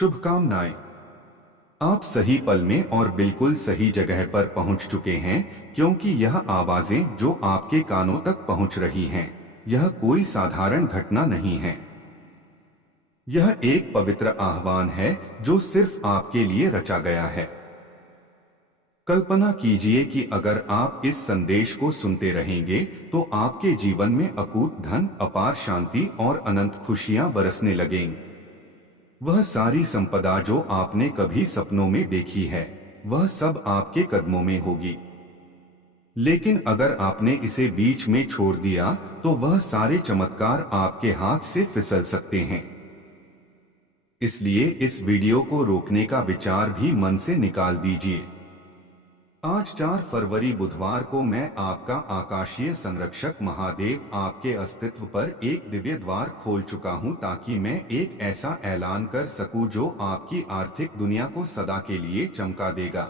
शुभकामनाएं। आप सही पल में और बिल्कुल सही जगह पर पहुंच चुके हैं, क्योंकि यह आवाजें जो आपके कानों तक पहुंच रही हैं, यह कोई साधारण घटना नहीं है। यह एक पवित्र आह्वान है जो सिर्फ आपके लिए रचा गया है। कल्पना कीजिए कि अगर आप इस संदेश को सुनते रहेंगे तो आपके जीवन में अकूत धन, अपार शांति और अनंत खुशियां बरसने लगेंगी। वह सारी संपदा जो आपने कभी सपनों में देखी है, वह सब आपके कदमों में होगी। लेकिन अगर आपने इसे बीच में छोड़ दिया तो वह सारे चमत्कार आपके हाथ से फिसल सकते हैं। इसलिए इस वीडियो को रोकने का विचार भी मन से निकाल दीजिए। आज 4 फरवरी बुधवार को मैं आपका आकाशीय संरक्षक महादेव आपके अस्तित्व पर एक दिव्य द्वार खोल चुका हूं, ताकि मैं एक ऐसा ऐलान कर सकूं जो आपकी आर्थिक दुनिया को सदा के लिए चमका देगा।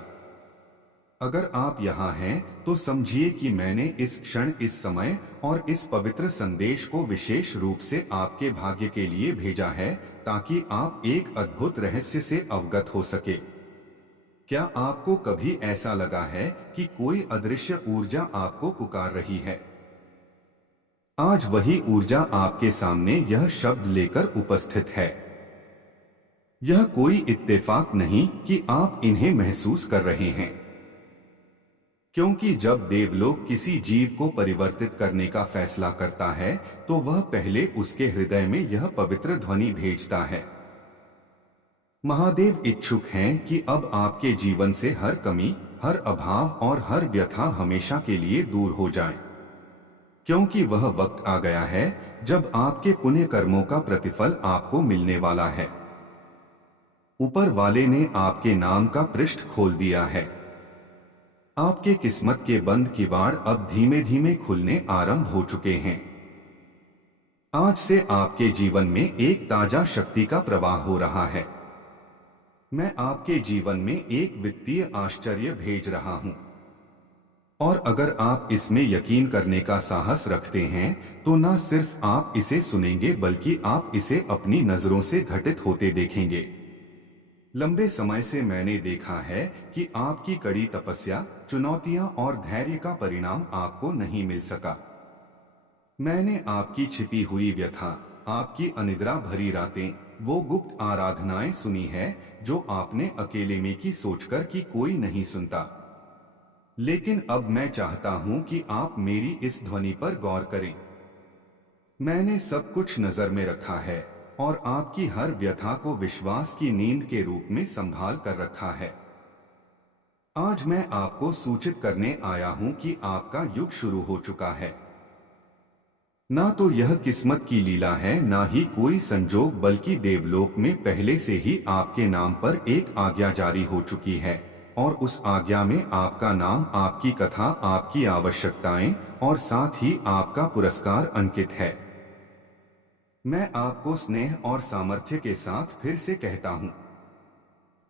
अगर आप यहाँ हैं तो समझिए कि मैंने इस क्षण, इस समय और इस पवित्र संदेश को विशेष रूप से आपके भाग्य के लिए भेजा है, ताकि आप एक अद्भुत रहस्य से अवगत हो सके। क्या आपको कभी ऐसा लगा है कि कोई अदृश्य ऊर्जा आपको पुकार रही है? आज वही ऊर्जा आपके सामने यह शब्द लेकर उपस्थित है। यह कोई इत्तेफाक नहीं कि आप इन्हें महसूस कर रहे हैं, क्योंकि जब देवलोक किसी जीव को परिवर्तित करने का फैसला करता है तो वह पहले उसके हृदय में यह पवित्र ध्वनि भेजता है। महादेव इच्छुक हैं कि अब आपके जीवन से हर कमी, हर अभाव और हर व्यथा हमेशा के लिए दूर हो जाए, क्योंकि वह वक्त आ गया है जब आपके पुण्य कर्मों का प्रतिफल आपको मिलने वाला है। ऊपर वाले ने आपके नाम का पृष्ठ खोल दिया है। आपके किस्मत के बंद किवाड़ अब धीमे धीमे खुलने आरंभ हो चुके हैं। आज से आपके जीवन में एक ताजा शक्ति का प्रवाह हो रहा है। मैं आपके जीवन में एक वित्तीय आश्चर्य भेज रहा हूं, और अगर आप इसमें यकीन करने का साहस रखते हैं तो न सिर्फ आप इसे सुनेंगे बल्कि आप इसे अपनी नजरों से घटित होते देखेंगे। लंबे समय से मैंने देखा है कि आपकी कड़ी तपस्या, चुनौतियां और धैर्य का परिणाम आपको नहीं मिल सका। मैंने आपकी छिपी हुई व्यथा, आपकी अनिद्रा भरी रातें, वो गुप्त आराधनाएं सुनी है जो आपने अकेले में की सोचकर कि कोई नहीं सुनता। लेकिन अब मैं चाहता हूं कि आप मेरी इस ध्वनि पर गौर करें। मैंने सब कुछ नजर में रखा है और आपकी हर व्यथा को विश्वास की नींद के रूप में संभाल कर रखा है। आज मैं आपको सूचित करने आया हूं कि आपका युग शुरू हो चुका है। ना तो यह किस्मत की लीला है, ना ही कोई संजोग, बल्कि देवलोक में पहले से ही आपके नाम पर एक आज्ञा जारी हो चुकी है, और उस आज्ञा में आपका नाम, आपकी कथा, आपकी आवश्यकताएं और साथ ही आपका पुरस्कार अंकित है। मैं आपको स्नेह और सामर्थ्य के साथ फिर से कहता हूं,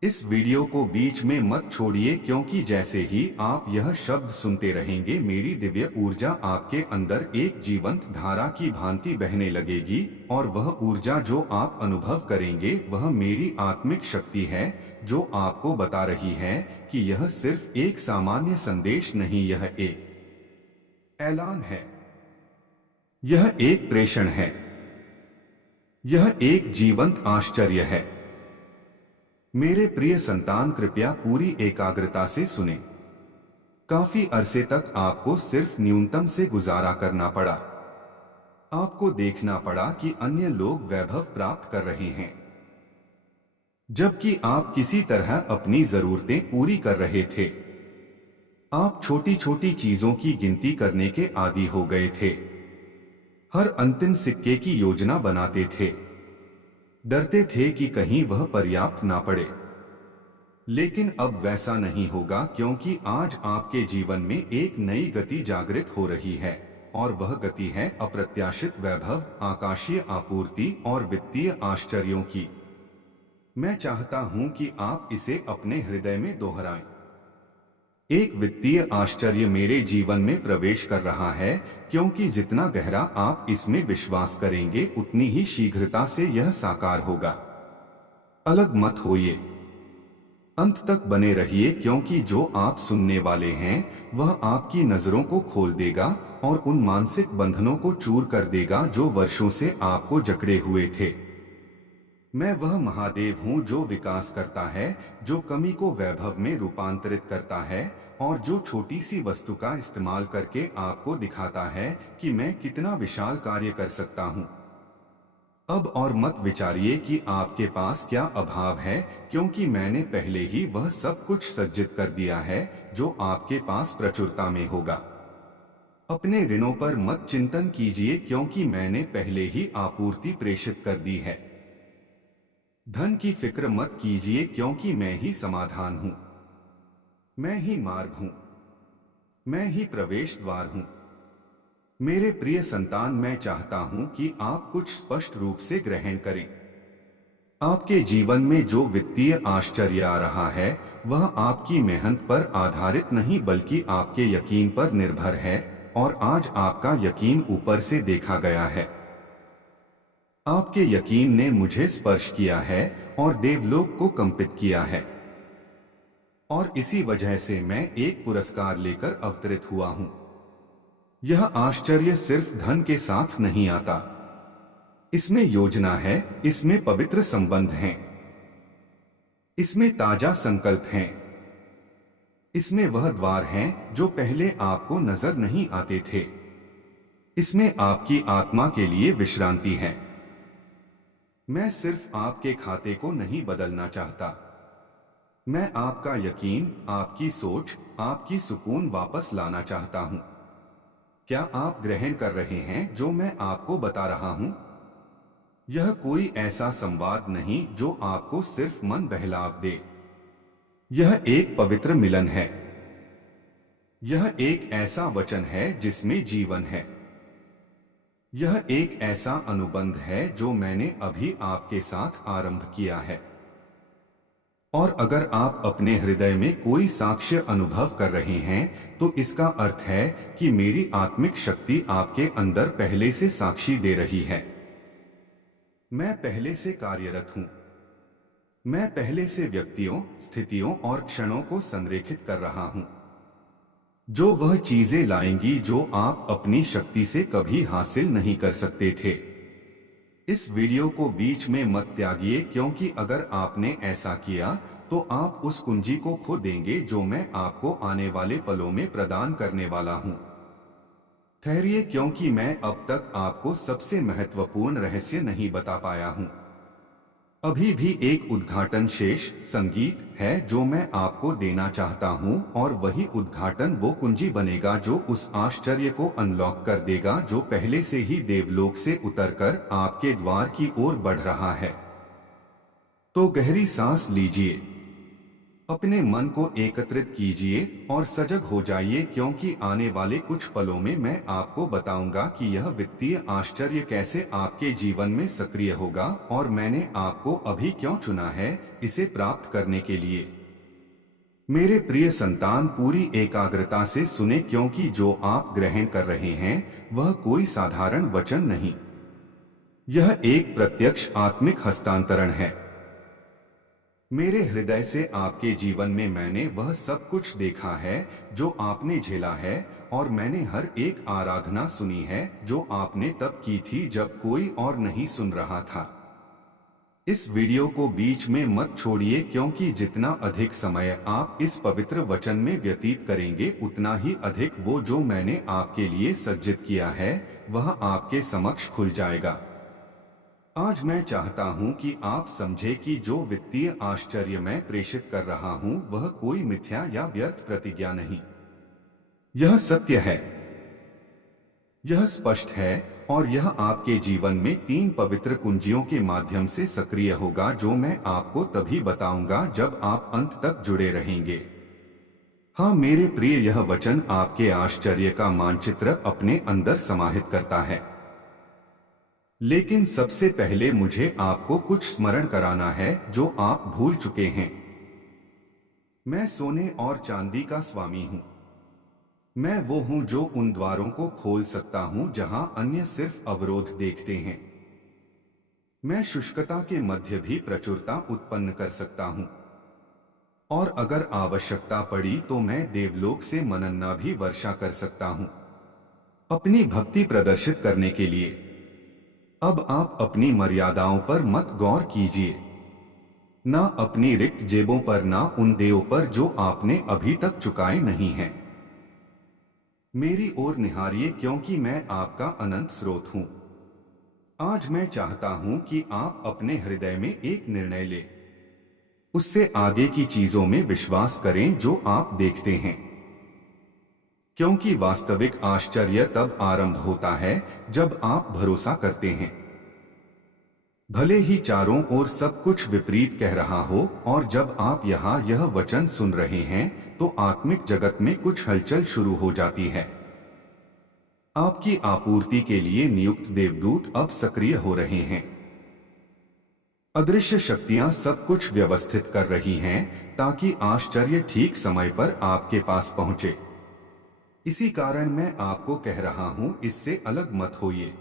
इस वीडियो को बीच में मत छोड़िए, क्योंकि जैसे ही आप यह शब्द सुनते रहेंगे, मेरी दिव्य ऊर्जा आपके अंदर एक जीवंत धारा की भांति बहने लगेगी, और वह ऊर्जा जो आप अनुभव करेंगे वह मेरी आत्मिक शक्ति है, जो आपको बता रही है कि यह सिर्फ एक सामान्य संदेश नहीं, यह एक ऐलान है, यह एक प्रेषण है, यह एक जीवंत आश्चर्य है। मेरे प्रिय संतान, कृपया पूरी एकाग्रता से सुने। काफी अरसे तक आपको सिर्फ न्यूनतम से गुजारा करना पड़ा। आपको देखना पड़ा कि अन्य लोग वैभव प्राप्त कर रहे हैं, जबकि आप किसी तरह अपनी जरूरतें पूरी कर रहे थे। आप छोटी छोटी चीजों की गिनती करने के आदी हो गए थे, हर अंतिम सिक्के की योजना बनाते थे, डरते थे कि कहीं वह पर्याप्त ना पड़े। लेकिन अब वैसा नहीं होगा, क्योंकि आज आपके जीवन में एक नई गति जागृत हो रही है, और वह गति है अप्रत्याशित वैभव, आकाशीय आपूर्ति और वित्तीय आश्चर्यों की। मैं चाहता हूं कि आप इसे अपने हृदय में दोहराएं। एक वित्तीय आश्चर्य मेरे जीवन में प्रवेश कर रहा है, क्योंकि जितना गहरा आप इसमें विश्वास करेंगे उतनी ही शीघ्रता से यह साकार होगा। अलग मत होइए, अंत तक बने रहिए, क्योंकि जो आप सुनने वाले हैं वह आपकी नजरों को खोल देगा और उन मानसिक बंधनों को चूर कर देगा जो वर्षों से आपको जकड़े हुए थे। मैं वह महादेव हूँ जो विकास करता है, जो कमी को वैभव में रूपांतरित करता है और जो छोटी सी वस्तु का इस्तेमाल करके आपको दिखाता है कि मैं कितना विशाल कार्य कर सकता हूँ। अब और मत विचारिए कि आपके पास क्या अभाव है, क्योंकि मैंने पहले ही वह सब कुछ सज्जित कर दिया है जो आपके पास प्रचुरता में होगा। अपने ऋणों पर मत चिंतन कीजिए, क्योंकि मैंने पहले ही आपूर्ति प्रेषित कर दी है। धन की फिक्र मत कीजिए, क्योंकि मैं ही समाधान हूं, मैं ही मार्ग हूं, मैं ही प्रवेश द्वार हूं। मेरे प्रिय संतान, मैं चाहता हूं कि आप कुछ स्पष्ट रूप से ग्रहण करें। आपके जीवन में जो वित्तीय आश्चर्य आ रहा है वह आपकी मेहनत पर आधारित नहीं बल्कि आपके यकीन पर निर्भर है, और आज आपका यकीन ऊपर से देखा गया है। आपके यकीन ने मुझे स्पर्श किया है और देवलोक को कंपित किया है, और इसी वजह से मैं एक पुरस्कार लेकर अवतरित हुआ हूं। यह आश्चर्य सिर्फ धन के साथ नहीं आता, इसमें योजना है, इसमें पवित्र संबंध हैं, इसमें ताजा संकल्प हैं, इसमें वह द्वार हैं जो पहले आपको नजर नहीं आते थे, इसमें आपकी आत्मा के लिए विश्रांति है। मैं सिर्फ आपके खाते को नहीं बदलना चाहता, मैं आपका यकीन, आपकी सोच, आपकी सुकून वापस लाना चाहता हूं। क्या आप ग्रहण कर रहे हैं जो मैं आपको बता रहा हूं? यह कोई ऐसा संवाद नहीं जो आपको सिर्फ मन बहलाव दे। यह एक पवित्र मिलन है। यह एक ऐसा वचन है जिसमें जीवन है। यह एक ऐसा अनुबंध है जो मैंने अभी आपके साथ आरंभ किया है। और अगर आप अपने हृदय में कोई साक्ष्य अनुभव कर रहे हैं तो इसका अर्थ है कि मेरी आत्मिक शक्ति आपके अंदर पहले से साक्षी दे रही है। मैं पहले से कार्यरत हूं। मैं पहले से व्यक्तियों, स्थितियों और क्षणों को संरेखित कर रहा हूं जो वह चीजें लाएंगी जो आप अपनी शक्ति से कभी हासिल नहीं कर सकते थे। इस वीडियो को बीच में मत त्यागिए, क्योंकि अगर आपने ऐसा किया तो आप उस कुंजी को खो देंगे जो मैं आपको आने वाले पलों में प्रदान करने वाला हूं। ठहरिए, क्योंकि मैं अब तक आपको सबसे महत्वपूर्ण रहस्य नहीं बता पाया हूं। अभी भी एक उद्घाटन शेष संगीत है जो मैं आपको देना चाहता हूं, और वही उद्घाटन वो कुंजी बनेगा जो उस आश्चर्य को अनलॉक कर देगा जो पहले से ही देवलोक से उतरकर आपके द्वार की ओर बढ़ रहा है। तो गहरी सांस लीजिए, अपने मन को एकत्रित कीजिए और सजग हो जाइए, क्योंकि आने वाले कुछ पलों में मैं आपको बताऊंगा कि यह वित्तीय आश्चर्य कैसे आपके जीवन में सक्रिय होगा और मैंने आपको अभी क्यों चुना है इसे प्राप्त करने के लिए। मेरे प्रिय संतान, पूरी एकाग्रता से सुने, क्योंकि जो आप ग्रहण कर रहे हैं वह कोई साधारण वचन नहीं, यह एक प्रत्यक्ष आत्मिक हस्तांतरण है। मेरे हृदय से आपके जीवन में मैंने वह सब कुछ देखा है जो आपने झेला है, और मैंने हर एक आराधना सुनी है जो आपने तब की थी जब कोई और नहीं सुन रहा था। इस वीडियो को बीच में मत छोड़िए, क्योंकि जितना अधिक समय आप इस पवित्र वचन में व्यतीत करेंगे उतना ही अधिक वो जो मैंने आपके लिए सज्जित किया है वह आपके समक्ष खुल जाएगा। आज मैं चाहता हूं कि आप समझे कि जो वित्तीय आश्चर्य मैं प्रेषित कर रहा हूं वह कोई मिथ्या या व्यर्थ प्रतिज्ञा नहीं, यह सत्य है, यह स्पष्ट है, और यह आपके जीवन में 3 पवित्र कुंजियों के माध्यम से सक्रिय होगा जो मैं आपको तभी बताऊंगा जब आप अंत तक जुड़े रहेंगे। हाँ मेरे प्रिय, यह वचन आपके आश्चर्य का मानचित्र अपने अंदर समाहित करता है। लेकिन सबसे पहले मुझे आपको कुछ स्मरण कराना है जो आप भूल चुके हैं। मैं सोने और चांदी का स्वामी हूं। मैं वो हूं जो उन द्वारों को खोल सकता हूं जहां अन्य सिर्फ अवरोध देखते हैं। मैं शुष्कता के मध्य भी प्रचुरता उत्पन्न कर सकता हूँ, और अगर आवश्यकता पड़ी तो मैं देवलोक से मनन्ना भी वर्षा कर सकता हूँ अपनी भक्ति प्रदर्शित करने के लिए। अब आप अपनी मर्यादाओं पर मत गौर कीजिए, ना अपनी रिक्त जेबों पर, ना उन देयों पर जो आपने अभी तक चुकाए नहीं हैं। मेरी ओर निहारिए, क्योंकि मैं आपका अनंत स्रोत हूं। आज मैं चाहता हूं कि आप अपने हृदय में एक निर्णय लें, उससे आगे की चीजों में विश्वास करें जो आप देखते हैं, क्योंकि वास्तविक आश्चर्य तब आरंभ होता है जब आप भरोसा करते हैं। भले ही चारों ओर सब कुछ विपरीत कह रहा हो, और जब आप यहाँ यह वचन सुन रहे हैं तो आत्मिक जगत में कुछ हलचल शुरू हो जाती है। आपकी आपूर्ति के लिए नियुक्त देवदूत अब सक्रिय हो रहे हैं। अदृश्य शक्तियां सब कुछ व्यवस्थित कर रही हैं ताकि आश्चर्य ठीक समय पर आपके पास पहुंचे। इसी कारण मैं आपको कह रहा हूं, इससे अलग मत होइए,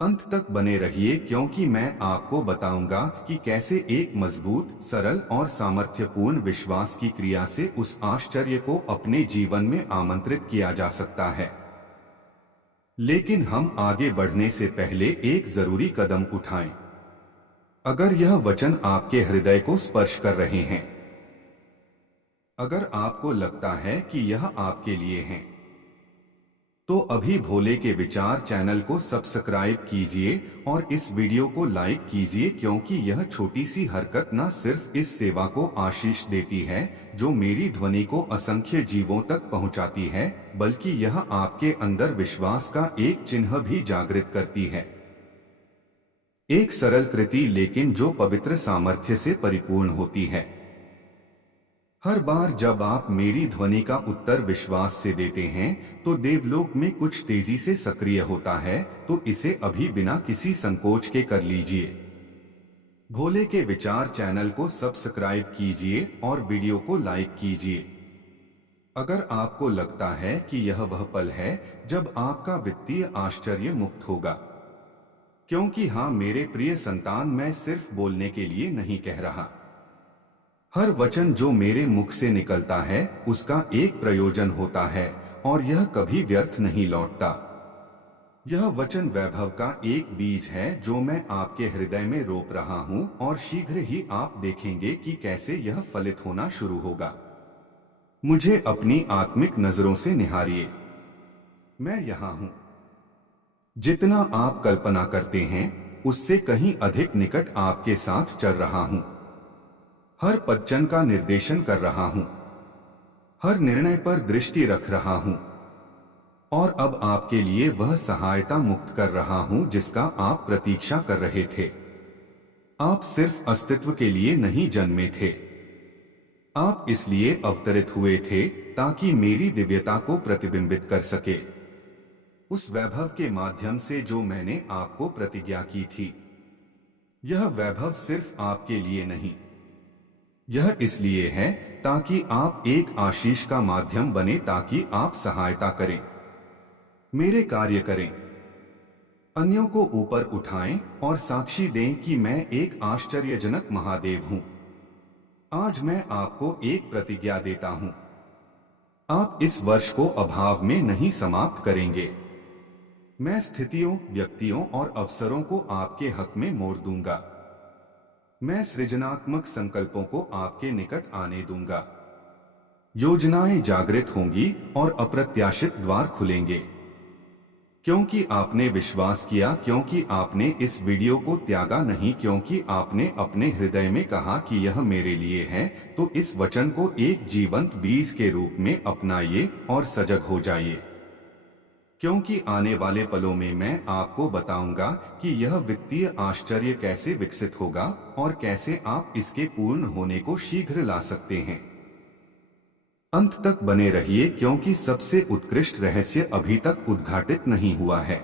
अंत तक बने रहिए, क्योंकि मैं आपको बताऊंगा कि कैसे एक मजबूत, सरल और सामर्थ्यपूर्ण विश्वास की क्रिया से उस आश्चर्य को अपने जीवन में आमंत्रित किया जा सकता है। लेकिन हम आगे बढ़ने से पहले एक जरूरी कदम उठाएं। अगर यह वचन आपके हृदय को स्पर्श कर रहे हैं, अगर आपको लगता है कि यह आपके लिए है, तो अभी भोले के विचार चैनल को सब्सक्राइब कीजिए और इस वीडियो को लाइक कीजिए, क्योंकि यह छोटी सी हरकत न सिर्फ इस सेवा को आशीष देती है जो मेरी ध्वनि को असंख्य जीवों तक पहुंचाती है, बल्कि यह आपके अंदर विश्वास का एक चिन्ह भी जागृत करती है। एक सरल कृति, लेकिन जो पवित्र सामर्थ्य से परिपूर्ण होती है। हर बार जब आप मेरी ध्वनि का उत्तर विश्वास से देते हैं तो देवलोक में कुछ तेजी से सक्रिय होता है, तो इसे अभी बिना किसी संकोच के कर लीजिए। भोले के विचार चैनल को सब्सक्राइब कीजिए और वीडियो को लाइक कीजिए। अगर आपको लगता है कि यह वह पल है जब आपका वित्तीय आश्चर्य मुक्त होगा, क्योंकि हाँ मेरे प्रिय संतान, मैं सिर्फ बोलने के लिए नहीं कह रहा। हर वचन जो मेरे मुख से निकलता है उसका एक प्रयोजन होता है और यह कभी व्यर्थ नहीं लौटता। यह वचन वैभव का एक बीज है जो मैं आपके हृदय में रोप रहा हूं, और शीघ्र ही आप देखेंगे कि कैसे यह फलित होना शुरू होगा। मुझे अपनी आत्मिक नजरों से निहारिए, मैं यहाँ हूँ। जितना आप कल्पना करते हैं उससे कहीं अधिक निकट आपके साथ चल रहा हूँ। हर पदचन का निर्देशन कर रहा हूं, हर निर्णय पर दृष्टि रख रहा हूं, और अब आपके लिए वह सहायता मुक्त कर रहा हूं जिसका आप प्रतीक्षा कर रहे थे। आप सिर्फ अस्तित्व के लिए नहीं जन्मे थे, आप इसलिए अवतरित हुए थे ताकि मेरी दिव्यता को प्रतिबिंबित कर सके, उस वैभव के माध्यम से जो मैंने आपको प्रतिज्ञा की थी। यह वैभव सिर्फ आपके लिए नहीं, यह इसलिए है ताकि आप एक आशीष का माध्यम बने, ताकि आप सहायता करें, मेरे कार्य करें, अन्यों को ऊपर उठाएं और साक्षी दें कि मैं एक आश्चर्यजनक महादेव हूं। आज मैं आपको एक प्रतिज्ञा देता हूं, आप इस वर्ष को अभाव में नहीं समाप्त करेंगे। मैं स्थितियों, व्यक्तियों और अवसरों को आपके हक में मोड़ दूंगा। मैं सृजनात्मक संकल्पों को आपके निकट आने दूंगा। योजनाएं जागृत होंगी और अप्रत्याशित द्वार खुलेंगे, क्योंकि आपने विश्वास किया, क्योंकि आपने इस वीडियो को त्यागा नहीं, क्योंकि आपने अपने हृदय में कहा कि यह मेरे लिए है। तो इस वचन को एक जीवंत बीज के रूप में अपनाइए और सजग हो जाइए, क्योंकि आने वाले पलों में मैं आपको बताऊंगा कि यह वित्तीय आश्चर्य कैसे विकसित होगा और कैसे आप इसके पूर्ण होने को शीघ्र ला सकते हैं। अंत तक बने रहिए, क्योंकि सबसे उत्कृष्ट रहस्य अभी तक उद्घाटित नहीं हुआ है।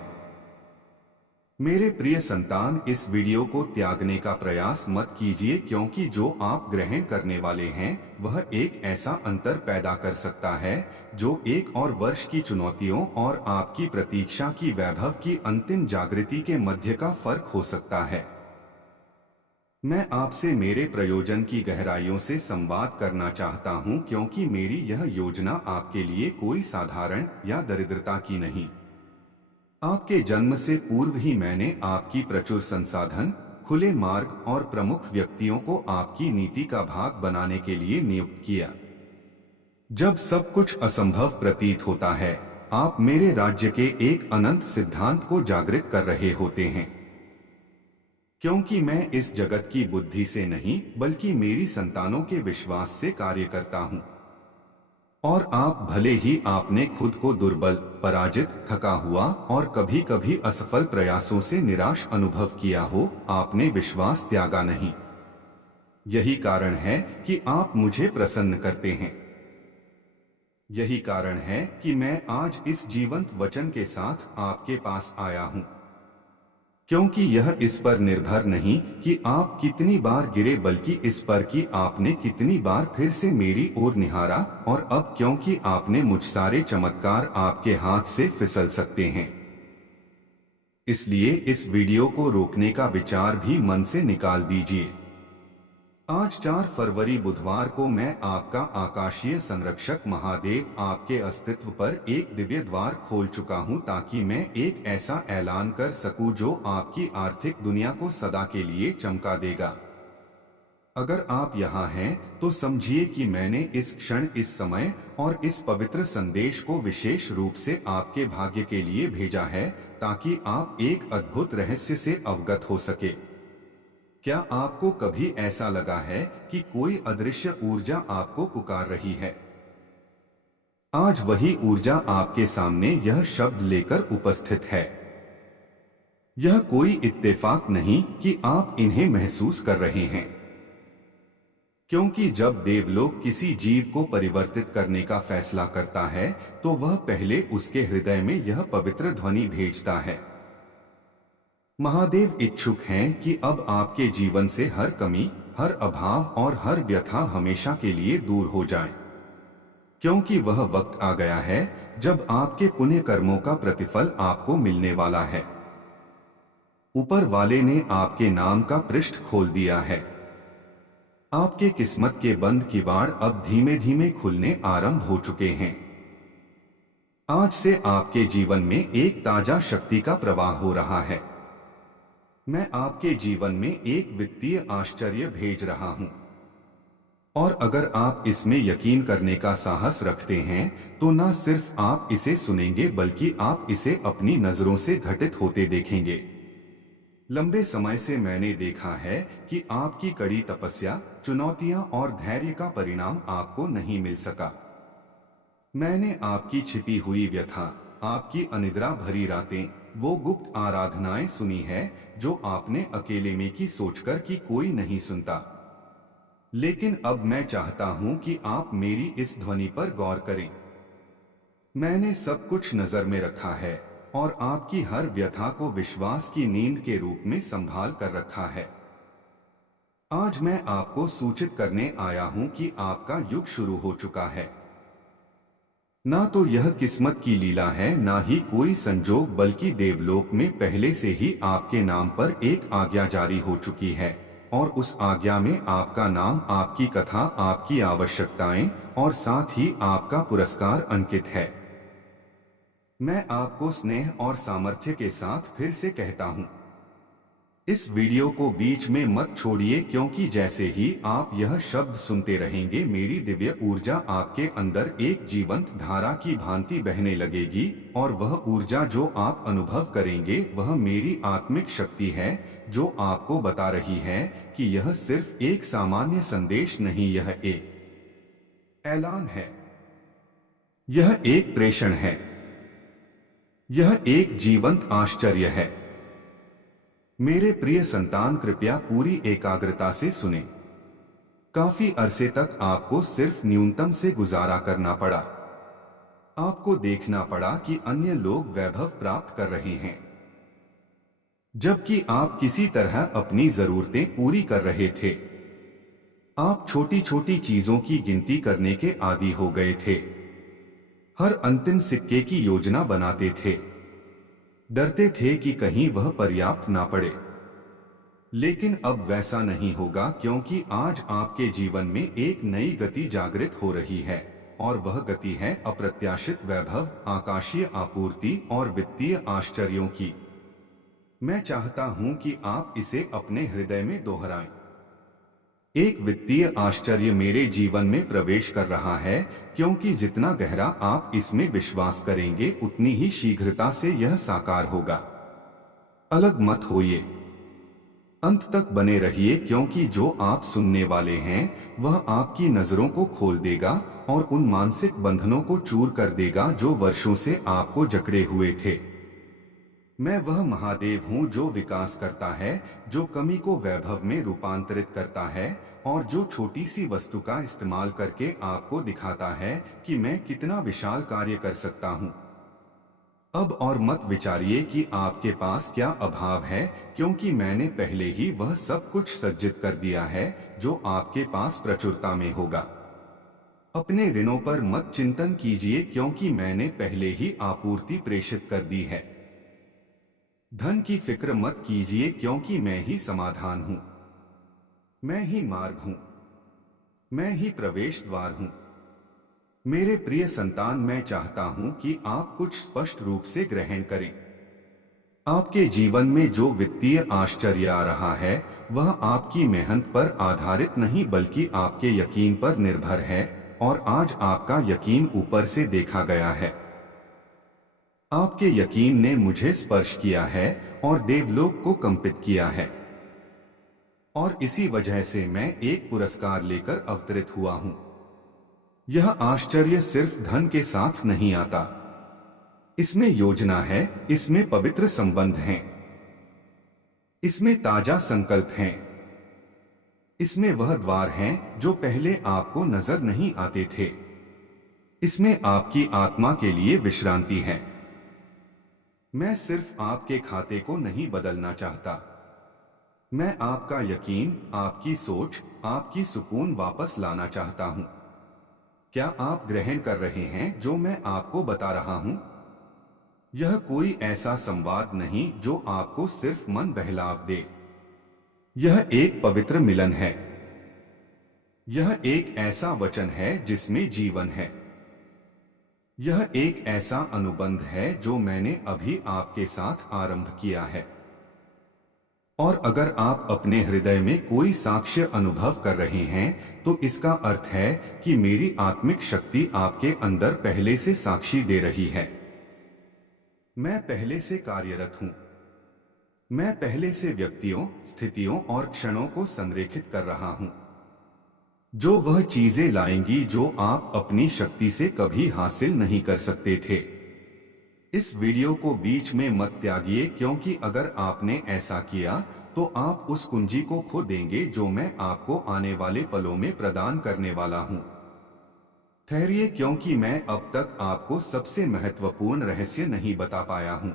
मेरे प्रिय संतान, इस वीडियो को त्यागने का प्रयास मत कीजिए, क्योंकि जो आप ग्रहण करने वाले हैं वह एक ऐसा अंतर पैदा कर सकता है जो 1 वर्ष की चुनौतियों और आपकी प्रतीक्षा की वैभव की अंतिम जागृति के मध्य का फर्क हो सकता है। मैं आपसे मेरे प्रयोजन की गहराइयों से संवाद करना चाहता हूं, क्योंकि मेरी यह योजना आपके लिए कोई साधारण या दरिद्रता की नहीं। आपके जन्म से पूर्व ही मैंने आपकी प्रचुर संसाधन, खुले मार्ग और प्रमुख व्यक्तियों को आपकी नीति का भाग बनाने के लिए नियुक्त किया। जब सब कुछ असंभव प्रतीत होता है, आप मेरे राज्य के एक अनंत सिद्धांत को जागृत कर रहे होते हैं। क्योंकि मैं इस जगत की बुद्धि से नहीं, बल्कि मेरी संतानों के विश्वास से कार्य करता हूं। और आप भले ही आपने खुद को दुर्बल, पराजित, थका हुआ और कभी कभी असफल प्रयासों से निराश अनुभव किया हो, आपने विश्वास त्यागा नहीं। यही कारण है कि आप मुझे प्रसन्न करते हैं। यही कारण है कि मैं आज इस जीवंत वचन के साथ आपके पास आया हूं। क्योंकि यह इस पर निर्भर नहीं कि आप कितनी बार गिरे, बल्कि इस पर कि आपने कितनी बार फिर से मेरी ओर निहारा, और अब क्योंकि आपने मुझ सारे चमत्कार आपके हाथ से फिसल सकते हैं। इसलिए इस वीडियो को रोकने का विचार भी मन से निकाल दीजिए। आज 4 फरवरी बुधवार को मैं आपका आकाशीय संरक्षक महादेव आपके अस्तित्व पर एक दिव्य द्वार खोल चुका हूं, ताकि मैं एक ऐसा ऐलान कर सकूं जो आपकी आर्थिक दुनिया को सदा के लिए चमका देगा। अगर आप यहाँ हैं तो समझिए कि मैंने इस क्षण, इस समय और इस पवित्र संदेश को विशेष रूप से आपके भाग्य के लिए भेजा है, ताकि आप एक अद्भुत रहस्य से अवगत हो सके। क्या आपको कभी ऐसा लगा है कि कोई अदृश्य ऊर्जा आपको पुकार रही है? आज वही ऊर्जा आपके सामने यह शब्द लेकर उपस्थित है। यह कोई इत्तेफाक नहीं कि आप इन्हें महसूस कर रहे हैं, क्योंकि जब देवलोक किसी जीव को परिवर्तित करने का फैसला करता है तो वह पहले उसके हृदय में यह पवित्र ध्वनि भेजता है। महादेव इच्छुक हैं कि अब आपके जीवन से हर कमी, हर अभाव और हर व्यथा हमेशा के लिए दूर हो जाए, क्योंकि वह वक्त आ गया है जब आपके पुण्य कर्मों का प्रतिफल आपको मिलने वाला है। ऊपर वाले ने आपके नाम का पृष्ठ खोल दिया है। आपके किस्मत के बंद किवाड़ अब धीमे धीमे खुलने आरंभ हो चुके हैं। आज से आपके जीवन में एक ताजा शक्ति का प्रवाह हो रहा है। मैं आपके जीवन में एक वित्तीय आश्चर्य भेज रहा हूं, और अगर आप इसमें यकीन करने का साहस रखते हैं तो न सिर्फ आप इसे सुनेंगे, बल्कि आप इसे अपनी नजरों से घटित होते देखेंगे। लंबे समय से मैंने देखा है कि आपकी कड़ी तपस्या, चुनौतियां और धैर्य का परिणाम आपको नहीं मिल सका। मैंने आपकी छिपी हुई व्यथा, आपकी अनिद्रा भरी रातें, वो गुप्त आराधनाएं सुनी है जो आपने अकेले में की सोचकर कि कोई नहीं सुनता। लेकिन अब मैं चाहता हूं कि आप मेरी इस ध्वनि पर गौर करें। मैंने सब कुछ नजर में रखा है और आपकी हर व्यथा को विश्वास की नींद के रूप में संभाल कर रखा है। आज मैं आपको सूचित करने आया हूं कि आपका युग शुरू हो चुका है। ना तो यह किस्मत की लीला है, ना ही कोई संजोग, बल्कि देवलोक में पहले से ही आपके नाम पर एक आज्ञा जारी हो चुकी है, और उस आज्ञा में आपका नाम, आपकी कथा, आपकी आवश्यकताएं और साथ ही आपका पुरस्कार अंकित है। मैं आपको स्नेह और सामर्थ्य के साथ फिर से कहता हूं, इस वीडियो को बीच में मत छोड़िए, क्योंकि जैसे ही आप यह शब्द सुनते रहेंगे, मेरी दिव्य ऊर्जा आपके अंदर एक जीवंत धारा की भांति बहने लगेगी, और वह ऊर्जा जो आप अनुभव करेंगे वह मेरी आत्मिक शक्ति है, जो आपको बता रही है कि यह सिर्फ एक सामान्य संदेश नहीं, यह एक ऐलान है, यह एक प्रेषण है, यह एक जीवंत आश्चर्य है। मेरे प्रिय संतान, कृपया पूरी एकाग्रता से सुने। काफी अरसे तक आपको सिर्फ न्यूनतम से गुजारा करना पड़ा। आपको देखना पड़ा कि अन्य लोग वैभव प्राप्त कर रहे हैं, जबकि आप किसी तरह अपनी जरूरतें पूरी कर रहे थे। आप छोटी छोटी चीजों की गिनती करने के आदी हो गए थे। हर अंतिम सिक्के की योजना बनाते थे। डरते थे कि कहीं वह पर्याप्त ना पड़े। लेकिन अब वैसा नहीं होगा, क्योंकि आज आपके जीवन में एक नई गति जागृत हो रही है। और वह गति है अप्रत्याशित वैभव, आकाशीय आपूर्ति और वित्तीय आश्चर्यों की। मैं चाहता हूं कि आप इसे अपने हृदय में दोहराएं। एक वित्तीय आश्चर्य मेरे जीवन में प्रवेश कर रहा है, क्योंकि जितना गहरा आप इसमें विश्वास करेंगे उतनी ही शीघ्रता से यह साकार होगा। अलग मत होइए, अंत तक बने रहिए, क्योंकि जो आप सुनने वाले हैं वह आपकी नजरों को खोल देगा और उन मानसिक बंधनों को चूर कर देगा जो वर्षों से आपको जकड़े हुए थे। मैं वह महादेव हूँ जो विकास करता है, जो कमी को वैभव में रूपांतरित करता है और जो छोटी सी वस्तु का इस्तेमाल करके आपको दिखाता है कि मैं कितना विशाल कार्य कर सकता हूँ। अब और मत विचारिए कि आपके पास क्या अभाव है, क्योंकि मैंने पहले ही वह सब कुछ सज्जित कर दिया है जो आपके पास प्रचुरता में होगा। अपने ऋणों पर मत चिंतन कीजिए, क्योंकि मैंने पहले ही आपूर्ति प्रेषित कर दी है। धन की फिक्र मत कीजिए, क्योंकि मैं ही समाधान हूं। मैं ही मार्ग हूं। मैं ही प्रवेश द्वार हूं। मेरे प्रिय संतान, मैं चाहता हूं कि आप कुछ स्पष्ट रूप से ग्रहण करें। आपके जीवन में जो वित्तीय आश्चर्य आ रहा है वह आपकी मेहनत पर आधारित नहीं, बल्कि आपके यकीन पर निर्भर है। और आज आपका यकीन ऊपर से देखा गया है। आपके यकीन ने मुझे स्पर्श किया है और देवलोक को कंपित किया है। और इसी वजह से मैं एक पुरस्कार लेकर अवतरित हुआ हूं। यह आश्चर्य सिर्फ धन के साथ नहीं आता। इसमें योजना है, इसमें पवित्र संबंध हैं, इसमें ताजा संकल्प हैं, इसमें वह द्वार हैं जो पहले आपको नजर नहीं आते थे। इसमें आपकी आत्मा के लिए विश्रांति है। मैं सिर्फ आपके खाते को नहीं बदलना चाहता। मैं आपका यकीन, आपकी सोच, आपकी सुकून वापस लाना चाहता हूं। क्या आप ग्रहण कर रहे हैं जो मैं आपको बता रहा हूं? यह कोई ऐसा संवाद नहीं जो आपको सिर्फ मन बहलाव दे। यह एक पवित्र मिलन है। यह एक ऐसा वचन है जिसमें जीवन है। यह एक ऐसा अनुबंध है जो मैंने अभी आपके साथ आरंभ किया है। और अगर आप अपने हृदय में कोई साक्ष्य अनुभव कर रहे हैं तो इसका अर्थ है कि मेरी आत्मिक शक्ति आपके अंदर पहले से साक्षी दे रही है। मैं पहले से कार्यरत हूं। मैं पहले से व्यक्तियों, स्थितियों और क्षणों को संरेखित कर रहा हूं जो वह चीजें लाएंगी जो आप अपनी शक्ति से कभी हासिल नहीं कर सकते थे। इस वीडियो को बीच में मत त्यागिए, क्योंकि अगर आपने ऐसा किया तो आप उस कुंजी को खो देंगे जो मैं आपको आने वाले पलों में प्रदान करने वाला हूं। ठहरिए, क्योंकि मैं अब तक आपको सबसे महत्वपूर्ण रहस्य नहीं बता पाया हूं।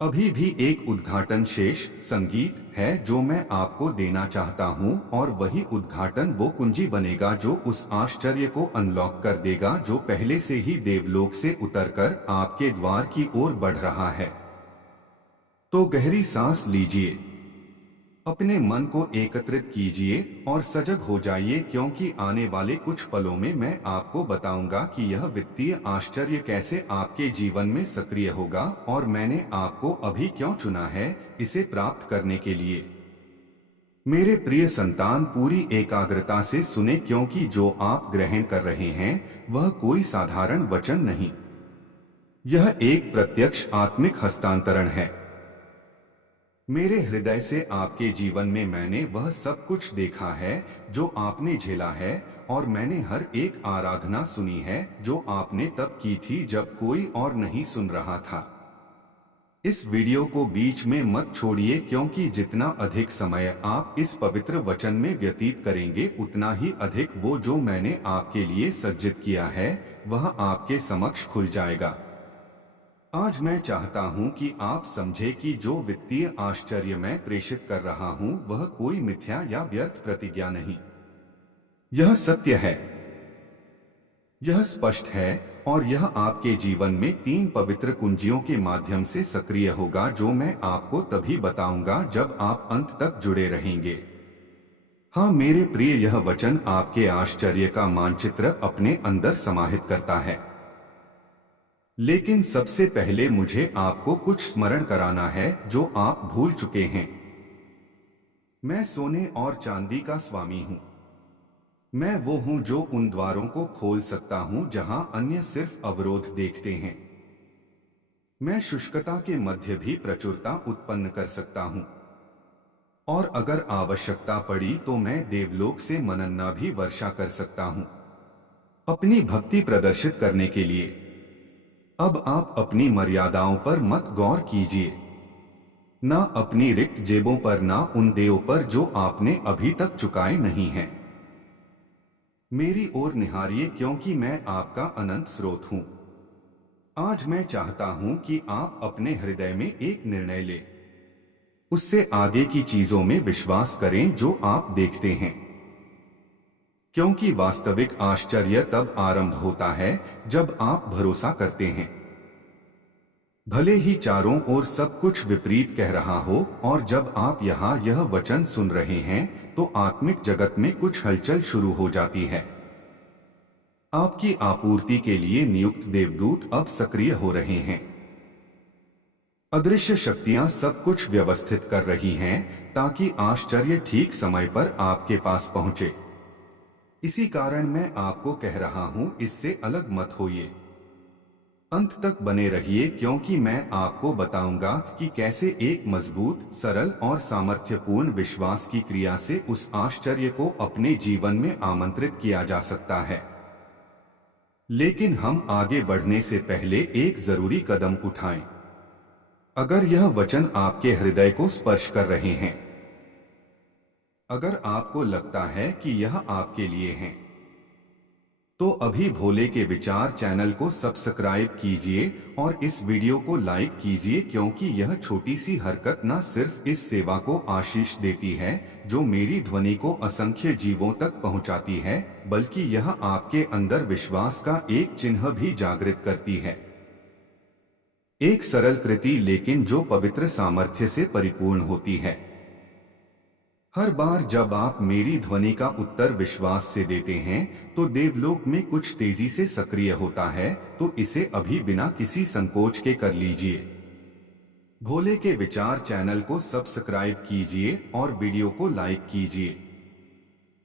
अभी भी एक उद्घाटन शेष संगीत है जो मैं आपको देना चाहता हूं, और वही उद्घाटन वो कुंजी बनेगा जो उस आश्चर्य को अनलॉक कर देगा जो पहले से ही देवलोक से उतरकर आपके द्वार की ओर बढ़ रहा है। तो गहरी सांस लीजिए, अपने मन को एकत्रित कीजिए और सजग हो जाइए, क्योंकि आने वाले कुछ पलों में मैं आपको बताऊंगा कि यह वित्तीय आश्चर्य कैसे आपके जीवन में सक्रिय होगा और मैंने आपको अभी क्यों चुना है इसे प्राप्त करने के लिए। मेरे प्रिय संतान, पूरी एकाग्रता से सुने, क्योंकि जो आप ग्रहण कर रहे हैं वह कोई साधारण वचन नहीं। यह एक प्रत्यक्ष आत्मिक हस्तांतरण है। मेरे हृदय से आपके जीवन में मैंने वह सब कुछ देखा है जो आपने झेला है, और मैंने हर एक आराधना सुनी है जो आपने तब की थी जब कोई और नहीं सुन रहा था। इस वीडियो को बीच में मत छोड़िए, क्योंकि जितना अधिक समय आप इस पवित्र वचन में व्यतीत करेंगे उतना ही अधिक वो जो मैंने आपके लिए सज्जित किया है वह आपके समक्ष खुल जाएगा। आज मैं चाहता हूं कि आप समझे कि जो वित्तीय आश्चर्य मैं प्रेषित कर रहा हूं वह कोई मिथ्या या व्यर्थ प्रतिज्ञा नहीं। यह सत्य है, यह स्पष्ट है, और यह आपके जीवन में 3 पवित्र कुंजियों के माध्यम से सक्रिय होगा जो मैं आपको तभी बताऊंगा जब आप अंत तक जुड़े रहेंगे। हाँ मेरे प्रिय, यह वचन आपके आश्चर्य का मानचित्र अपने अंदर समाहित करता है। लेकिन सबसे पहले मुझे आपको कुछ स्मरण कराना है जो आप भूल चुके हैं। मैं सोने और चांदी का स्वामी हूं। मैं वो हूं जो उन द्वारों को खोल सकता हूं जहां अन्य सिर्फ अवरोध देखते हैं। मैं शुष्कता के मध्य भी प्रचुरता उत्पन्न कर सकता हूं, और अगर आवश्यकता पड़ी तो मैं देवलोक से मनन्ना भी वर्षा कर सकता हूं अपनी भक्ति प्रदर्शित करने के लिए। अब आप अपनी मर्यादाओं पर मत गौर कीजिए, ना अपनी रिक्त जेबों पर, ना उन देयों पर जो आपने अभी तक चुकाए नहीं हैं। मेरी ओर निहारिए क्योंकि मैं आपका अनंत स्रोत हूं। आज मैं चाहता हूं कि आप अपने हृदय में एक निर्णय लें। उससे आगे की चीजों में विश्वास करें जो आप देखते हैं, क्योंकि वास्तविक आश्चर्य तब आरंभ होता है जब आप भरोसा करते हैं। भले ही चारों ओर सब कुछ विपरीत कह रहा हो, और जब आप यहाँ यह वचन सुन रहे हैं तो आत्मिक जगत में कुछ हलचल शुरू हो जाती है। आपकी आपूर्ति के लिए नियुक्त देवदूत अब सक्रिय हो रहे हैं। अदृश्य शक्तियां सब कुछ व्यवस्थित कर रही हैं ताकि आश्चर्य ठीक समय पर आपके पास पहुंचे। इसी कारण मैं आपको कह रहा हूं, इससे अलग मत होइए। अंत तक बने रहिए क्योंकि मैं आपको बताऊंगा कि कैसे एक मजबूत, सरल और सामर्थ्यपूर्ण विश्वास की क्रिया से उस आश्चर्य को अपने जीवन में आमंत्रित किया जा सकता है। लेकिन हम आगे बढ़ने से पहले एक जरूरी कदम उठाएं। अगर यह वचन आपके हृदय को स्पर्श कर रहे हैं, अगर आपको लगता है कि यह आपके लिए है, तो अभी भोले के विचार चैनल को सब्सक्राइब कीजिए और इस वीडियो को लाइक कीजिए, क्योंकि यह छोटी सी हरकत न सिर्फ इस सेवा को आशीष देती है जो मेरी ध्वनि को असंख्य जीवों तक पहुंचाती है, बल्कि यह आपके अंदर विश्वास का एक चिन्ह भी जागृत करती है। एक सरल कृति लेकिन जो पवित्र सामर्थ्य से परिपूर्ण होती है। हर बार जब आप मेरी ध्वनि का उत्तर विश्वास से देते हैं तो देवलोक में कुछ तेजी से सक्रिय होता है, तो इसे अभी बिना किसी संकोच के कर लीजिए। भोले के विचार चैनल को सब्सक्राइब कीजिए और वीडियो को लाइक कीजिए।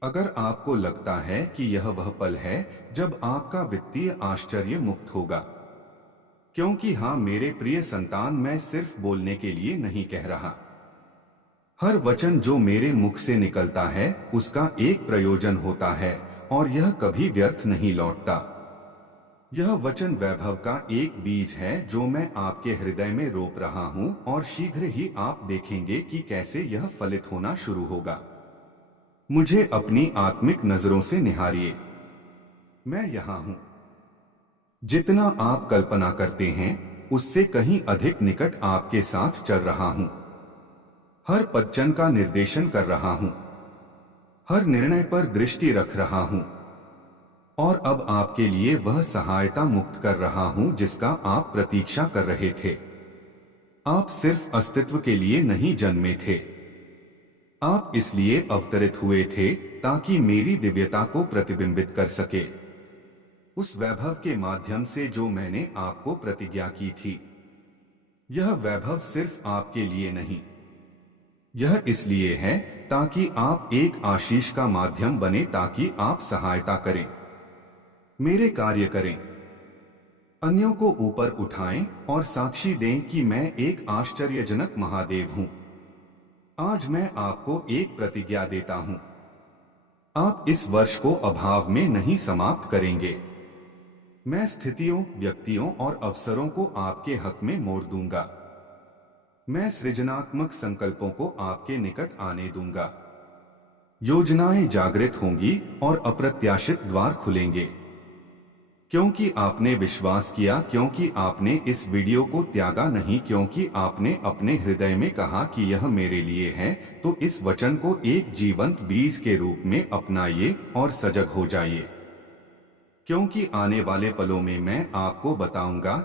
अगर आपको लगता है कि यह वह पल है जब आपका वित्तीय आश्चर्य मुक्त होगा, क्योंकि हाँ मेरे प्रिय संतान, मैं सिर्फ बोलने के लिए नहीं कह रहा। हर वचन जो मेरे मुख से निकलता है उसका एक प्रयोजन होता है और यह कभी व्यर्थ नहीं लौटता। यह वचन वैभव का एक बीज है जो मैं आपके हृदय में रोप रहा हूं, और शीघ्र ही आप देखेंगे कि कैसे यह फलित होना शुरू होगा। मुझे अपनी आत्मिक नजरों से निहारिए। मैं यहाँ हूँ। जितना आप कल्पना करते हैं उससे कहीं अधिक निकट आपके साथ चल रहा हूँ। हर पदचन का निर्देशन कर रहा हूं, हर निर्णय पर दृष्टि रख रहा हूं, और अब आपके लिए वह सहायता मुक्त कर रहा हूं जिसका आप प्रतीक्षा कर रहे थे। आप सिर्फ अस्तित्व के लिए नहीं जन्मे थे, आप इसलिए अवतरित हुए थे ताकि मेरी दिव्यता को प्रतिबिंबित कर सके, उस वैभव के माध्यम से जो मैंने आपको प्रतिज्ञा की थी। यह वैभव सिर्फ आपके लिए नहीं, यह इसलिए है ताकि आप एक आशीष का माध्यम बने, ताकि आप सहायता करें, मेरे कार्य करें, अन्यों को ऊपर उठाएं और साक्षी दें कि मैं एक आश्चर्यजनक महादेव हूं। आज मैं आपको एक प्रतिज्ञा देता हूं, आप इस वर्ष को अभाव में नहीं समाप्त करेंगे। मैं स्थितियों, व्यक्तियों और अवसरों को आपके हक में मोड़ दूंगा। मैं सृजनात्मक संकल्पों को आपके निकट आने दूंगा। योजनाएं जागृत होंगी और अप्रत्याशित द्वार खुलेंगे। क्योंकि आपने विश्वास किया, क्योंकि आपने इस वीडियो को त्यागा नहीं, क्योंकि आपने अपने हृदय में कहा कि यह मेरे लिए है, तो इस वचन को एक जीवंत बीज के रूप में अपनाइए और सजग हो जाइए। क्योंकि आने वाले पलों में मैं आपको बताऊंगा